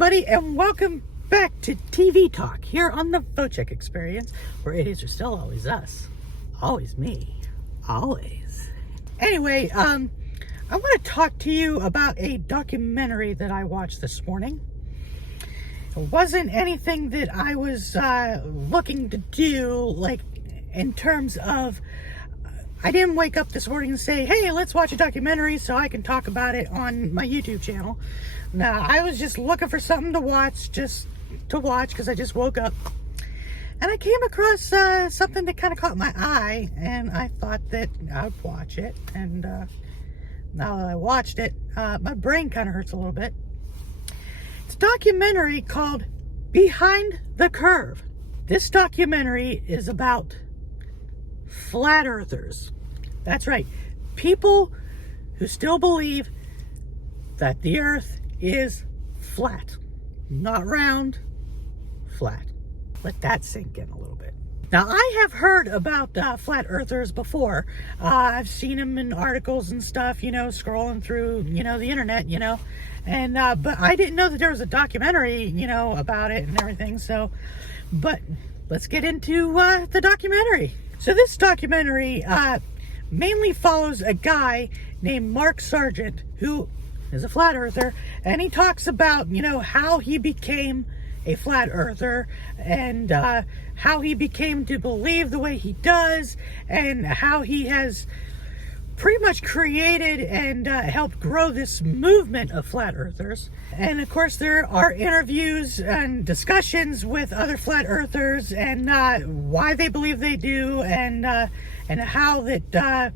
everybody, and welcome back to TV Talk here on the Wojciech Experience, where idiots are still always us. Always me. Always. Anyway, I want to talk to you about a documentary that I watched this morning. It wasn't anything that I was looking to do, like, in terms of... I didn't wake up this morning and say, hey, let's watch a documentary so I can talk about it on my YouTube channel. No, I was just looking for something to watch, because I just woke up. And I came across something that kind of caught my eye, and I thought that I'd watch it. And now that I watched it, my brain kind of hurts a little bit. It's a documentary called Behind the Curve. This documentary is about flat earthers. That's right. People who still believe that the earth is flat. Not round, flat. Let that sink in a little bit. Now, I have heard about flat earthers before. I've seen them in articles and stuff, scrolling through, the internet, and, but I didn't know that there was a documentary, about it and everything. So, but let's get into the documentary. So this documentary mainly follows a guy named Mark Sargent, who is a flat earther, and he talks about, how he became a flat earther, and how he became to believe the way he does, and how he has pretty much created and helped grow this movement of flat earthers. And of course there are interviews and discussions with other flat earthers, and why they believe they do, and how that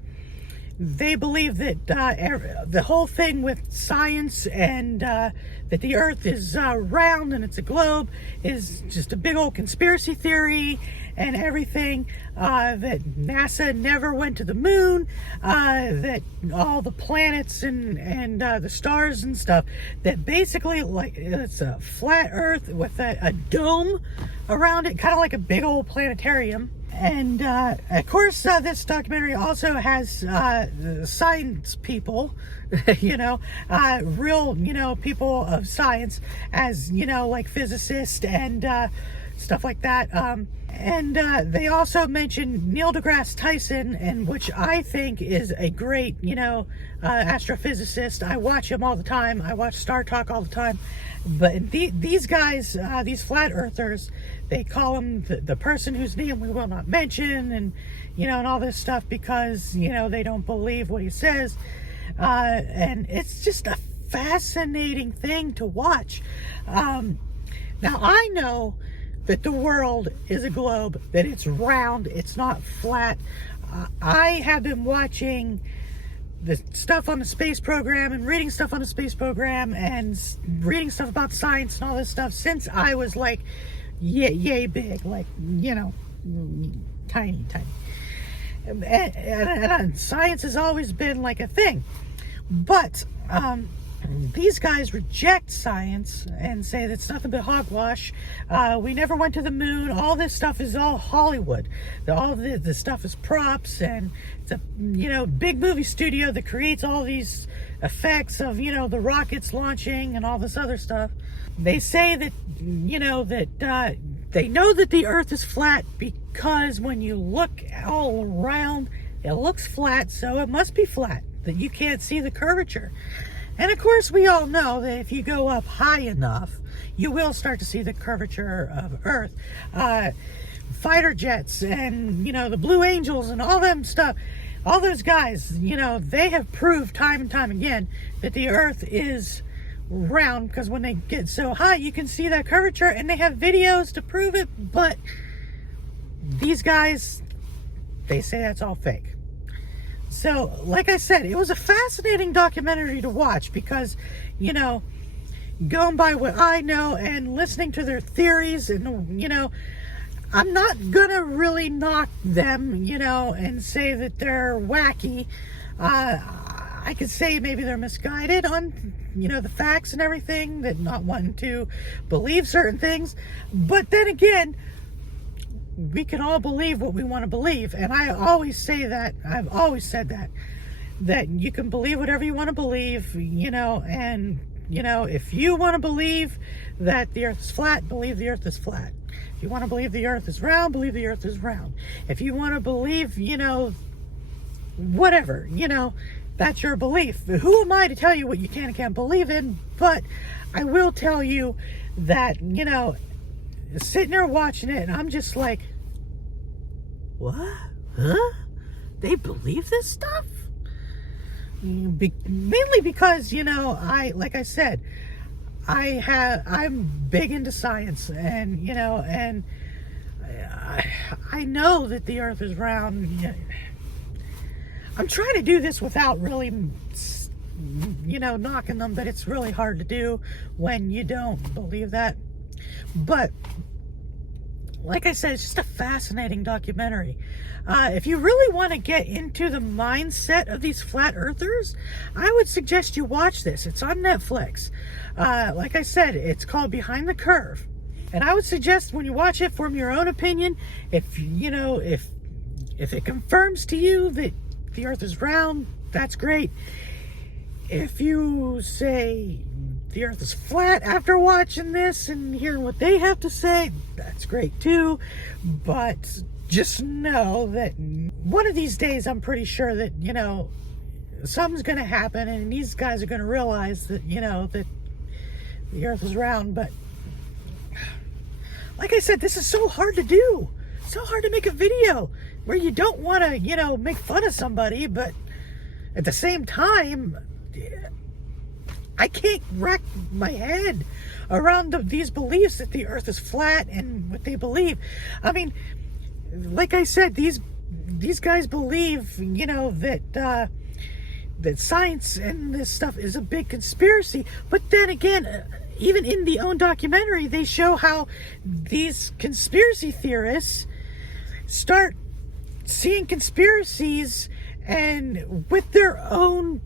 they believe that the whole thing with science and that the earth is round and it's a globe is just a big old conspiracy theory and everything, that NASA never went to the moon, that all the planets and the stars and stuff, that basically, like, it's a flat earth with a dome around it, kind of like a big old planetarium. And of course this documentary also has science people, real, people of science, as, like physicists and stuff like that. And they also mentioned Neil deGrasse Tyson, and which I think is a great, astrophysicist. I watch him all the time. I watch Star Talk all the time. But these guys, these flat earthers, they call him the person whose name we will not mention, and, and all this stuff, because, they don't believe what he says. And it's just a fascinating thing to watch. Now, I know that the world is a globe, that it's round, it's not flat. I have been watching the stuff on the space program and reading stuff on the space program and reading stuff about science and all this stuff since I was like yay big, like, tiny. And science has always been like a thing. But these guys reject science and say that's nothing but hogwash. We never went to the moon. All this stuff is all Hollywood. All the stuff is props, and it's a big movie studio that creates all these effects of the rockets launching and all this other stuff. They say that that they know that the Earth is flat because when you look all around, it looks flat, so it must be flat. That you can't see the curvature. And of course, we all know that if you go up high enough, you will start to see the curvature of Earth. Fighter jets and, the Blue Angels and all them stuff, all those guys, they have proved time and time again that the Earth is round, because when they get so high, you can see that curvature, and they have videos to prove it. But these guys, they say that's all fake. So, like I said, it was a fascinating documentary to watch because, going by what I know and listening to their theories, and, I'm not gonna really knock them, and say that they're wacky. I could say maybe they're misguided on, the facts and everything, that not wanting to believe certain things. But then again, we can all believe what we want to believe, and I always say that. I've always said that you can believe whatever you want to believe, and if you want to believe that the earth is flat, believe the earth is flat. If you want to believe the earth is round, believe the earth is round. If you want to believe, whatever, that's your belief. Who am I to tell you what you can and can't believe in? But I will tell you that, sitting there watching it, and I'm just like, what? Huh? They believe this stuff? Mainly because, like I said, I'm big into science, and, and I know that the earth is round. I'm trying to do this without really, knocking them, but it's really hard to do when you don't believe that. But like I said, it's just a fascinating documentary. If you really want to get into the mindset of these flat earthers, I would suggest you watch this. It's on Netflix. Like I said, it's called Behind the Curve. And I would suggest when you watch it, form your own opinion. If it confirms to you that the earth is round, that's great. If you say the earth is flat after watching this and hearing what they have to say, that's great too. But just know that one of these days, I'm pretty sure that, something's going to happen, and these guys are going to realize that, that the earth is round. But like I said, this is so hard to do. So hard to make a video where you don't want to, make fun of somebody, but at the same time, I can't rack my head around these beliefs that the earth is flat and what they believe. I mean, like I said, these guys believe, that science and this stuff is a big conspiracy. But then again, even in the own documentary, they show how these conspiracy theorists start seeing conspiracies and with their own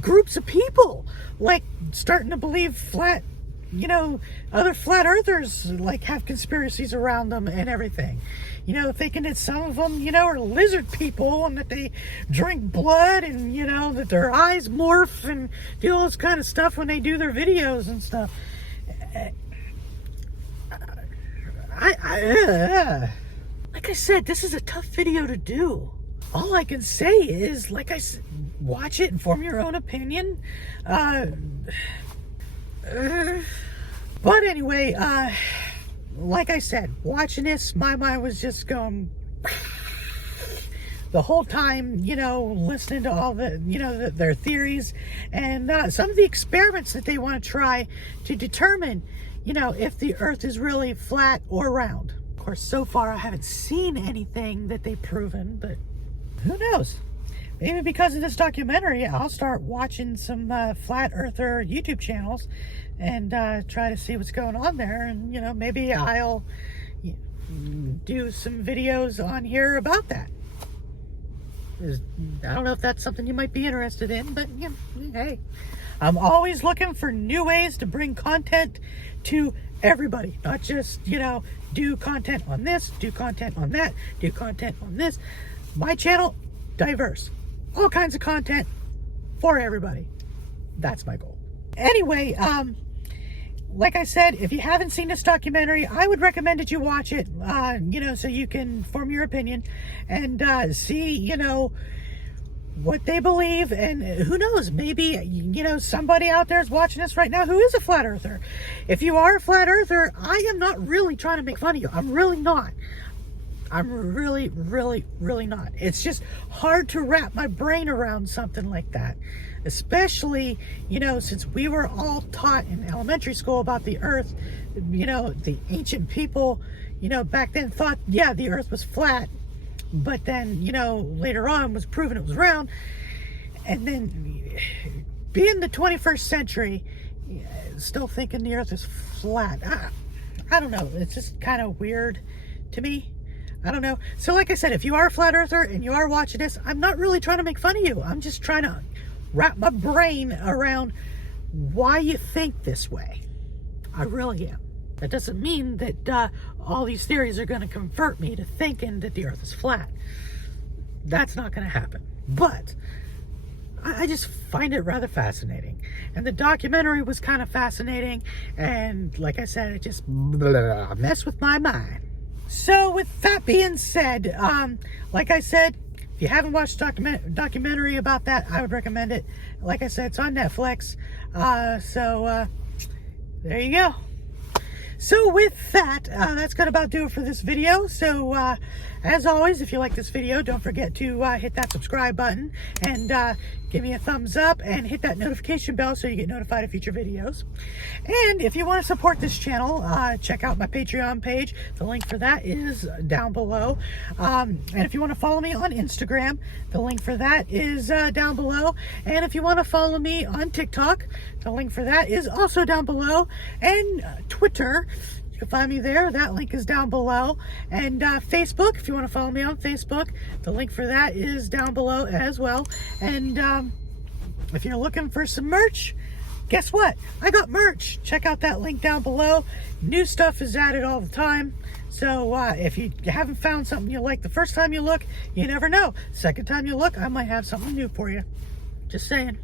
groups of people, like starting to believe other flat earthers like have conspiracies around them and everything, thinking that some of them, are lizard people and that they drink blood and, that their eyes morph and do all this kind of stuff when they do their videos and stuff. Like I said, this is a tough video to do. All I can say is, like I said, watch it and form your own opinion. But anyway, like I said, watching this, my mind was just going the whole time, listening to all the, their theories and some of the experiments that they want to try to determine, if the earth is really flat or round. Of course, so far I haven't seen anything that they've proven, but who knows? Maybe because of this documentary, I'll start watching some flat earther YouTube channels and try to see what's going on there. And, maybe I'll do some videos on here about that. I don't know if that's something you might be interested in, but hey, I'm always looking for new ways to bring content to everybody, not just, do content on this, do content on that, do content on this. My channel, diverse. All kinds of content for everybody. That's my goal. Anyway, like I said, if you haven't seen this documentary, I would recommend that you watch it, so you can form your opinion and see, what they believe. And who knows, maybe, somebody out there is watching this right now who is a flat earther. If you are a flat earther, I am not really trying to make fun of you. I'm really not. I'm really, really, really not. It's just hard to wrap my brain around something like that. Especially, since we were all taught in elementary school about the earth, the ancient people, back then thought, yeah, the earth was flat. But then, later on was proven it was round. And then being the 21st century, still thinking the earth is flat. I don't know. It's just kind of weird to me. I don't know. So like I said, if you are a flat earther and you are watching this, I'm not really trying to make fun of you. I'm just trying to wrap my brain around why you think this way. I really am. That doesn't mean that all these theories are going to convert me to thinking that the earth is flat. That's not going to happen. But I just find it rather fascinating. And the documentary was kind of fascinating. And like I said, it just messed with my mind. So with that being said, like I said, if you haven't watched documentary about that, I would recommend it. Like I said, it's on Netflix. There you go. So with that, that's going to about do it for this video. So as always, if you like this video, don't forget to hit that subscribe button and give me a thumbs up and hit that notification bell so you get notified of future videos. And if you want to support this channel, check out my Patreon page. The link for that is down below. And if you want to follow me on Instagram, the link for that is down below. And if you want to follow me on TikTok, the link for that is also down below. And Twitter, you can find me there. That link is down below. And Facebook, if you want to follow me on Facebook, the link for that is down below as well. And if you're looking for some merch, guess what? I got merch. Check out that link down below. New stuff is added all the time. So if you haven't found something you like the first time you look, you never know. Second time you look, I might have something new for you. Just saying.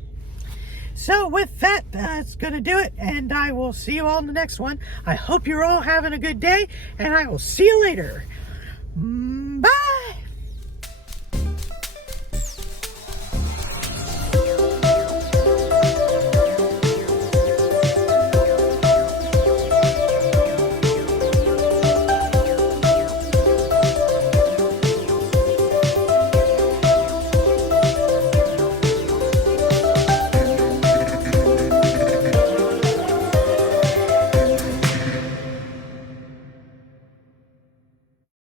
So with that, that's going to do it, and I will see you all in the next one. I hope you're all having a good day, and I will see you later. Bye!